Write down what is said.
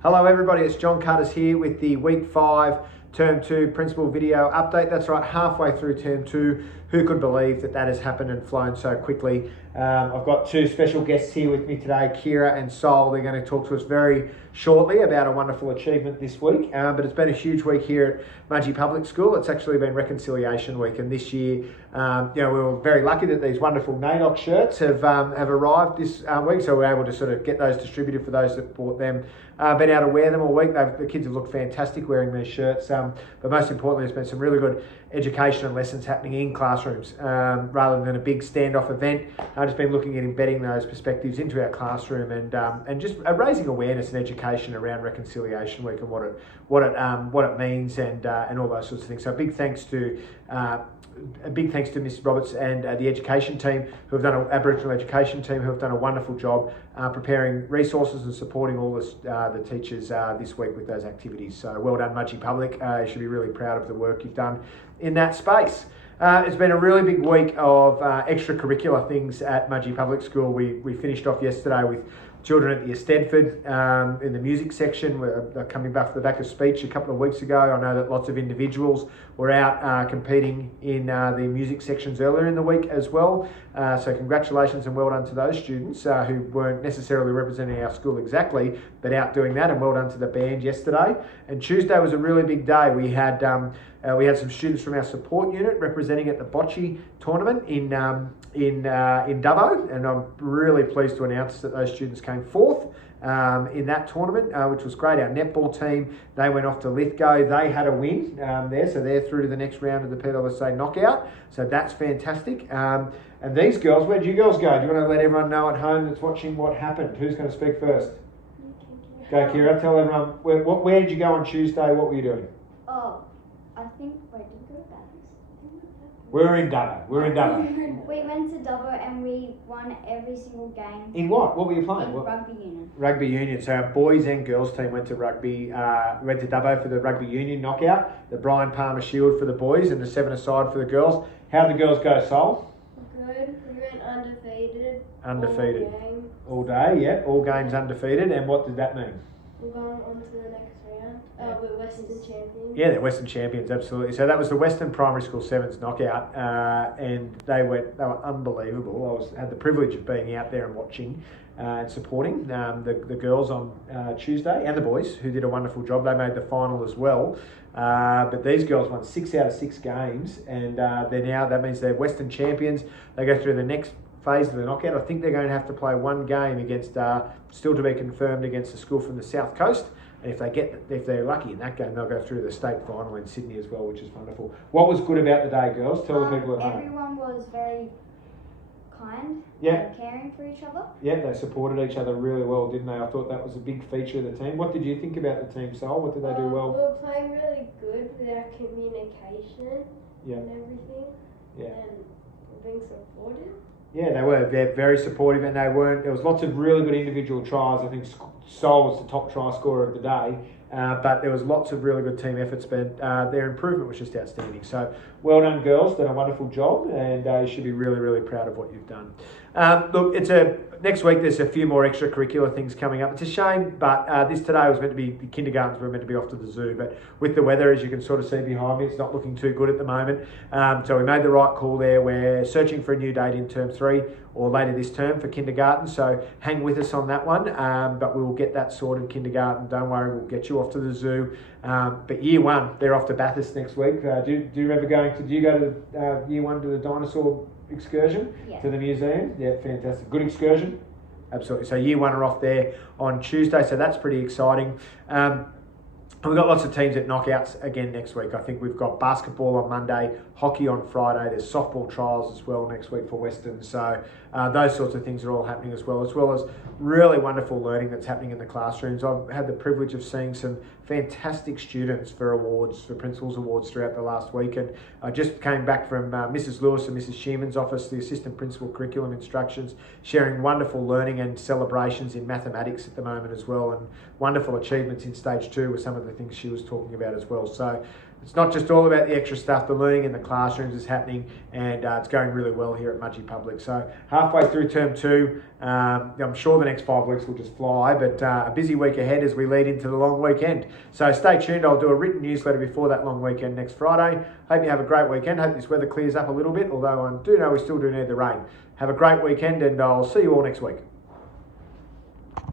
Hello everybody, it's John Cutters here with the Week 5 Term 2 Principal Video Update. That's right, halfway through Term 2. Who could believe that has happened and flown so quickly? I've got two special guests here with me today, Kira and Sol. They're going to talk to us very shortly about a wonderful achievement this week. But it's been a huge week here at Mudgee Public School. It's actually been Reconciliation Week, and this year, we were very lucky that these wonderful NAIDOC shirts have arrived this week, so we're able to sort of get those distributed for those that bought them. Been able to wear them all week. The kids have looked fantastic wearing these shirts, but most importantly, there's been some really good education and lessons happening in classrooms rather than a big standoff event. I've just been looking at embedding those perspectives into our classroom and just raising awareness and education around Reconciliation Week and what it means and all those sorts of things. So big thanks to Mrs. Roberts and the education team Aboriginal education team who have done a wonderful job preparing resources and supporting all the teachers this week with those activities. So well done, Mudgee Public. You should be really proud of the work you've done in that space. It's been a really big week of extracurricular things at Mudgee Public School. We finished off yesterday with children at the Eisteddfod in the music section. We're coming back for the back of speech a couple of weeks ago. I know that lots of individuals were out competing in the music sections earlier in the week as well. So congratulations and well done to those students who weren't necessarily representing our school exactly, but out doing that, and well done to the band yesterday. And Tuesday was a really big day. We had some students from our support unit representing at the bocce tournament in Dubbo, and I'm really pleased to announce that those students came fourth in that tournament, which was great. Our netball team, they went off to Lithgow. They had a win there, so they're through to the next round of the PWSA knockout. So that's fantastic. And these girls, where did you girls go? Do you want to let everyone know at home that's watching what happened? Who's going to speak first? Go, Kira. Tell everyone, where did you go on Tuesday? What were you doing? Oh, I think, wait, did we go to Bathurst? We're in Dubbo. We went to Dubbo and we won every single game. In what? What were you playing? Rugby union. Rugby union. So our boys and girls team went to went to Dubbo for the rugby union knockout, the Brian Palmer Shield for the boys and the 7-a-side for the girls. How'd the girls go, Sol? Good. We went undefeated. Undefeated. All games. All day, yeah. All games undefeated. And what did that mean? We're going on to the next round. We're Western champions. Yeah, they're Western champions, absolutely. So that was the Western Primary School Sevens knockout, and they were unbelievable. I had the privilege of being out there and watching and supporting the girls on Tuesday, and the boys, who did a wonderful job. They made the final as well. But these girls won 6 out of 6 games, and that means they're Western champions. They go through the next phase of the knockout. I think they're going to have to play one game against, still to be confirmed, against a school from the South Coast. And if they're lucky in that game, they'll go through the state final in Sydney as well, which is wonderful. What was good about the day, girls? Tell the people at home. Everyone was very kind and caring for each other. Yeah, they supported each other really well, didn't they? I thought that was a big feature of the team. What did you think about the team, Sol? What did they do well? We were playing really good with our communication and everything. Yeah. And being supportive. Yeah, they were. They're very supportive, and there was lots of really good individual tries. I think Sol was the top try scorer of the day, but there was lots of really good team efforts, but their improvement was just outstanding. So well done, girls. Done a wonderful job, and you should be really, really proud of what you've done. Look, next week there's a few more extracurricular things coming up. It's a shame, but today was meant to be, the kindergartens were meant to be off to the zoo, but with the weather, as you can sort of see behind me, it's not looking too good at the moment. So we made the right call there. We're searching for a new date in term 3 or later this term for kindergarten, so hang with us on that one, but we will get that sorted. Kindergarten, don't worry, we'll get you off to the zoo. But year 1, they're off to Bathurst next week. Do you go to year 1 to the dinosaur excursion to the museum? Yeah, fantastic. Good excursion? Absolutely. So year 1 are off there on Tuesday, so that's pretty exciting. And we've got lots of teams at knockouts again next week. I think we've got basketball on Monday, hockey on Friday. There's softball trials as well next week for Western. So those sorts of things are all happening as well as really wonderful learning that's happening in the classrooms. I've had the privilege of seeing some fantastic students for awards, for Principals Awards throughout the last week. And I just came back from Mrs. Lewis and Mrs. Shearman's office, the Assistant Principal Curriculum Instructions, sharing wonderful learning and celebrations in mathematics at the moment as well, and wonderful achievements in Stage 2 with some of the things she was talking about as well. So it's not just all about the extra stuff. The learning in the classrooms is happening, and it's going really well here at Mudgee Public. So halfway through term 2, I'm sure the next 5 weeks will just fly, but a busy week ahead as we lead into the long weekend. So stay tuned. I'll do a written newsletter before that long weekend next Friday. Hope you have a great weekend. Hope this weather clears up a little bit, although I do know we still do need the rain. Have a great weekend, and I'll see you all next week.